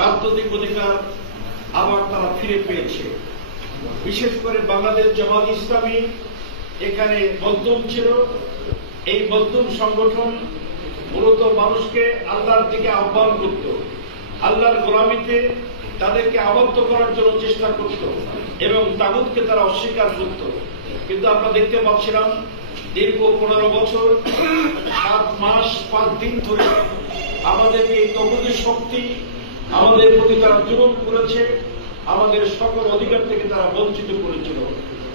রাজনৈতিক অধিকার আবার তারা ফিরে পেয়েছে। বিশেষ করে বাংলাদেশ জামাত ইসলামী এখানে মধ্যম ছিল। এই মধ্যম সংগঠন মূলত মানুষকে আল্লাহর দিকে আহ্বান করত, আল্লাহর গোলামিতে তাদেরকে আবদ্ধ করার জন্য চেষ্টা করত এবং তাগুতকে তারা অস্বীকার করত। কিন্তু আমরা দেখতে পাচ্ছিলাম দীর্ঘ 15 বছর 7 মাস 5 দিন ধরে আমাদেরকে এই তাগুতের শক্তি আমাদের প্রতি তারা জুলুম করেছে, আমাদের সকল অধিকার থেকে তারা বঞ্চিত করেছিল।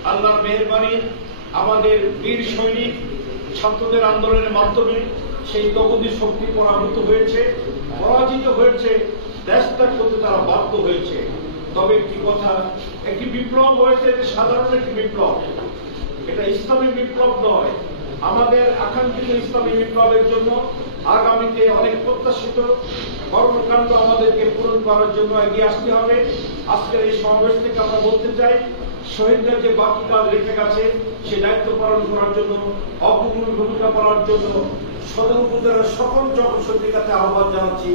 আল্লাহর মেহেরবানি, আমাদের বীর সৈনিক ছাত্রদের আন্দোলনের মাধ্যমে সেই তাগুতের শক্তি পরাভূত হয়েছে, পরাজিত হয়েছে, দেশ ত্যাগ করতে তারা বাধ্য হয়েছে। তবে একটি কথা, একটি বিপ্লব হয়েছে, সাধারণ একটি বিপ্লব, এটা ইসলামী বিপ্লব নয়। আমাদের আকাঙ্ক্ষিত ইসলামী বিপ্লবের জন্য আগামীতে অনেক প্রত্যাশিত কর্মকাণ্ড আমাদেরকে পূরণ করার জন্য এগিয়ে আসতে হবে। আজকের এই সমাবেশ থেকে আমরা বলতে চাই, শহীদদের যে বাকি কাজ রেখে গেছে সে দায়িত্ব পালন করার জন্য, অগ্রণী ভূমিকা পালনের জন্য সদর উপজেলার সকল জনশক্তির কাছে আহ্বান জানাচ্ছি।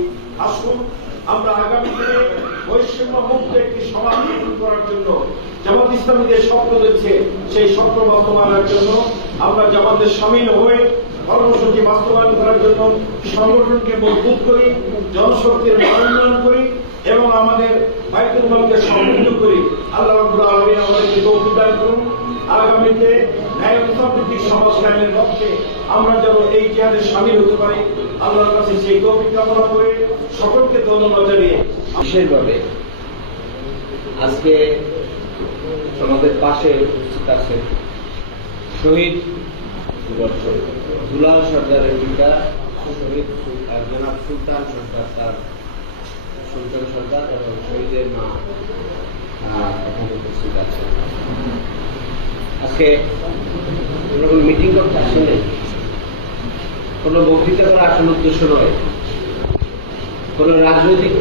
আসুন আমরা আগামী দিনে বৈষম্য মুক্ত একটি সমাজ গঠন করার জন্য জামাত ইসলামী যে স্বপ্ন দেখছে সেই স্বপ্ন বাস্তবায়নের জন্য আমরা জামাতের সামিল হয়ে কর্মসূচি বাস্তবায়ন করার জন্য সংগঠনকে মজবুত করি, জনশক্তির উন্নয়ন করি এবং আমাদের বাইতুল মালকে সমৃদ্ধ করি। আল্লাহ রাব্বুল আলামিন আমাদেরকে তৌফিক দান করুন। আগামীতে ন্যায় ভিত্তিক সমাজ কায়েমের লক্ষ্যে আমরা যেন এই জিহাদে শামিল হতে পারি, আল্লাহর কাছে সেই তৌফিক কামনা করে সকলকে ধন্যবাদ জানিয়ে বিশেষভাবে আজকে আমাদের পাশে উপস্থিত আছে শহীদ দুলাল সরকারের পিতা শহীদ জনাব সুলতান সরকার, তার সুলতান সরকার এবং শহীদের মা এখানে উপস্থিত আছে। আজকে কোনো মিটিং করতে আসেনি, কোনো বক্তৃতা করা আসল উদ্দেশ্য নয়, কোনো রাজনৈতিক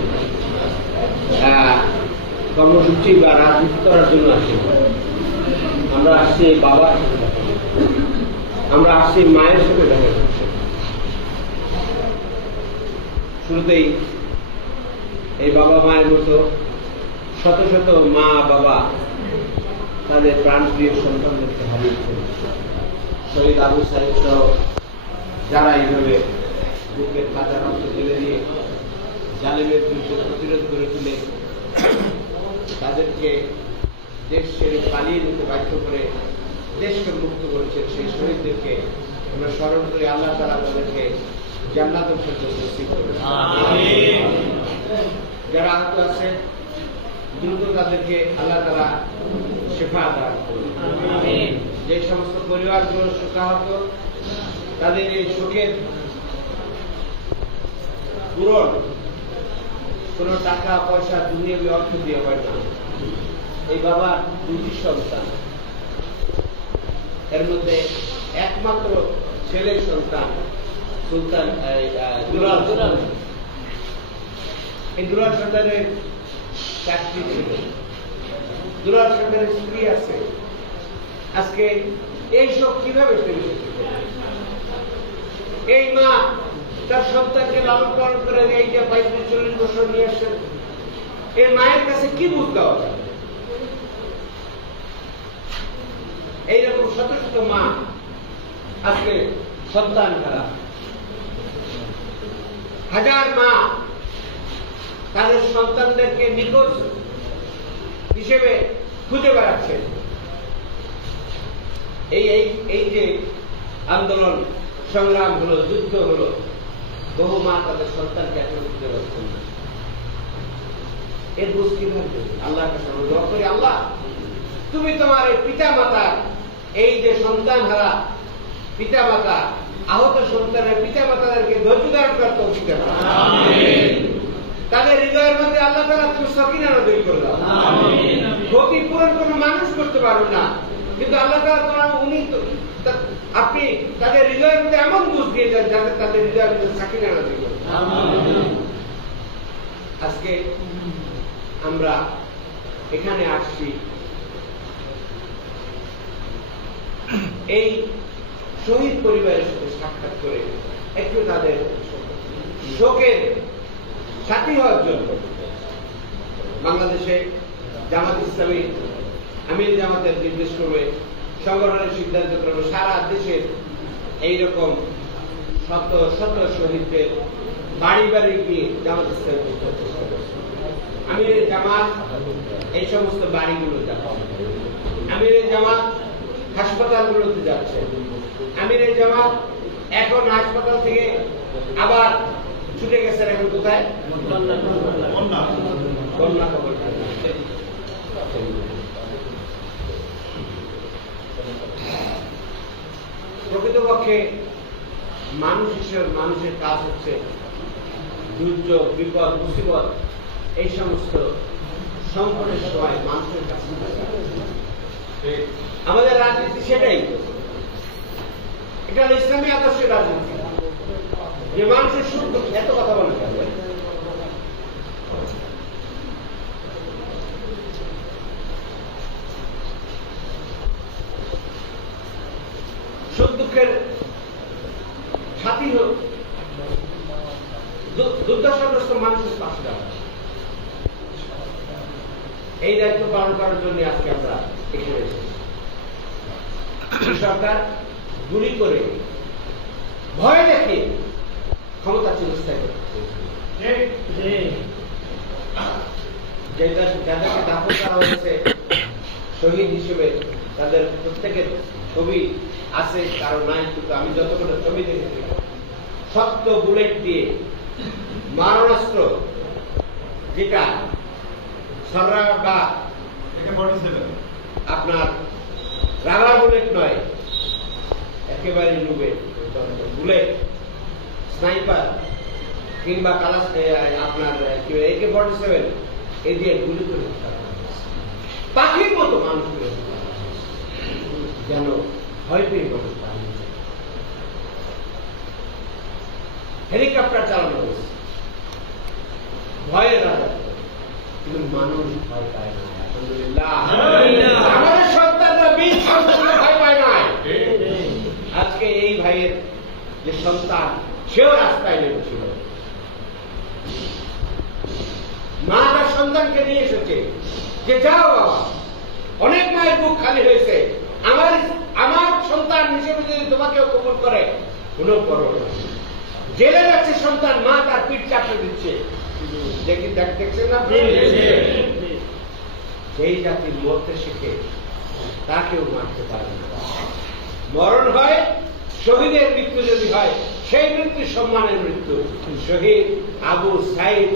কর্মসূচি বা রাজনীতি করার জন্য আসি। আমরা আসছি বাবার সাথে দেখা করতে, আমরা আসছি মায়ের সাথে দেখা করতে। শুরুতেই এই বাবা মায়ের মতো শত শত মা বাবা তাদের প্রাণপ্রিয় সন্তানদেরকে হারিয়েছেন। শহীদ আবু সাইদ সহ যারা এইভাবে বুকের কাঁচা রক্ত ঢেলে দিয়ে জালেমের বিরুদ্ধে প্রতিরোধ করে তুলে তাদেরকে দেশ ছেড়ে পালিয়ে যেতে বাধ্য করে দেশকে মুক্ত করেছেন, সেই শহীদদেরকে আমরা স্মরণ করি। আল্লাহ তাআলা তাদেরকে জান্নাতুল ফেরদৌস নসিব করুন। যারা আহত আছে দ্রুত তাদেরকে আল্লাহ তাআলা শিফা দান করুন। যে সমস্ত পরিবারগুলো শোকাহত তাদের এই শোকের পূরণ কোন টাকা পয়সা দুনিয়াবি অর্থ দিয়ে হয় না। এই বাবার 2টি সন্তান, এর মধ্যে একমাত্র ছেলে সন্তান সুলতান দুলাল। এই দুলাল সন্তানের 4টি ছেলে, দুলাল সন্তানের স্ত্রী আছে। আজকে এইসব কিভাবে এই মা তার সন্তানকে লালন পালন করে এই যে 35-40 বছর নিয়ে আসছেন, এই মায়ের কাছে কি বুঝতে হবে? এইরকম শত শত মা আজকে সন্তান হারা, হাজার মা তাদের সন্তানদেরকে নিখোঁজ হিসেবে খুঁজে বেড়াচ্ছেন। এই যে আন্দোলন সংগ্রাম হলো, যুদ্ধ হলো, বহু মা তাদের সন্তানকে এখন খুঁজে পাচ্ছেন না। এর বুঝ কিভাবে? আল্লাহর কাছে দোয়া করি, আল্লাহ তুমি তোমার এই পিতা মাতা, এই যে সন্তান হারা পিতা মাতা, আহত সন্তানের পিতা মাতাদেরকে ধৈর্য ধারণ করার তৌফিক দাও। তাদের হৃদয়ের মধ্যে আল্লাহ তাআলা তুমি সাকিনা নাযিল করে দাও। ক্ষতিপূরণ কোনো মানুষ করতে পারবে না, কিন্তু আল্লাহ তাআলা আপনি তাদের হৃদয়ের মধ্যে এমন বুঝ দিয়ে দেন যাতে তাদের হৃদয়ের মধ্যে সাকিনা নাযিল করে। আজকে আমরা এখানে আসছি এই শহীদ পরিবারের সাথে সাক্ষাৎ করে একটু তাদের শোকের সাথী হওয়ার জন্য। বাংলাদেশে জামাত ইসলামী আমির জামাতের নির্দেশ করবে, সংগঠনের সিদ্ধান্ত করবে সারা দেশের এইরকম শত শত শহীদদের বাড়ি বাড়ি গিয়ে জামাত ইসলামী করতে চেষ্টা করছে। আমির জামাত এই সমস্ত বাড়িগুলো যাচ্ছে, আমির জামাত হাসপাতালগুলোতে যাচ্ছে, আমির জামাত এখন হাসপাতাল থেকে আবার ছুটে গেছেন এখন কোথায়? বন্যা খবর। প্রকৃতপক্ষে মানুষ হিসেবে মানুষের কাজ হচ্ছে দুর্যোগ, বিপদ, মুসিবত এই সমস্ত সংকটের সময় মানুষের কাছে আমাদের রাজনীতি সেটাই। এটা হল ইসলামী আদর্শের রাজনীতি, যে মানুষের সুখ এত কথা বলে সুখ দুঃখের সাথী হোক, দুর্দশাগ্রস্ত মানুষের পাশে দাঁড়ায়। এই দায়িত্ব পালন করার জন্য আজকে আমরা এখানে এসেছি। সরকার গুলি করে ভয় দেখে ক্ষমতা চিরস্থায়ী করতে যাদেরকে দাফন করা হয়েছে শহীদ হিসেবে, তাদের প্রত্যেকের ছবি আছে, কারো নাই, কিন্তু আমি যতগুলো ছবি দেখেছি শক্ত বুলেট দিয়ে মারণাস্ত্র, যেটা সররা বা আপনার রাবার বুলেট নয়, একেবারে লুবে বুলেট, স্নাইপার কিংবা আপনার AK-47 এই দিয়ে গুলি করে পাখির মতো মানুষ যেন ভয় পেয়ে মানুষ। হেলিকপ্টার চালানো হয়েছে ভয়ের রাজা, কিন্তু মানুষ ভয় পায় না। আলহামদুলিল্লাহ, আমাদের সন্তানরা বীর সন্তানরা ভয় পায় না। আজকে এই ভাইয়ের যে সন্তান, সেও রাস্তায় নেমেছিল, মা তার সন্তানকে নিয়ে এসেছে যে যাও বাবা, অনেক মায়ের বুক খালি হয়েছে, আমার সন্তান হিসেবে যদি তোমাকেও কবুল করে কোনো করো না। জেলে যাচ্ছে সন্তান, মা তার পিঠ চাপড়ে দিচ্ছে, দেখছেন না? সেই জাতি মরতে শিখে তাকেও মারতে পারে না। মরণ হয়, শহীদের মৃত্যু যদি হয় সেই মৃত্যু সম্মানের মৃত্যু। শহীদ আবু সাইদ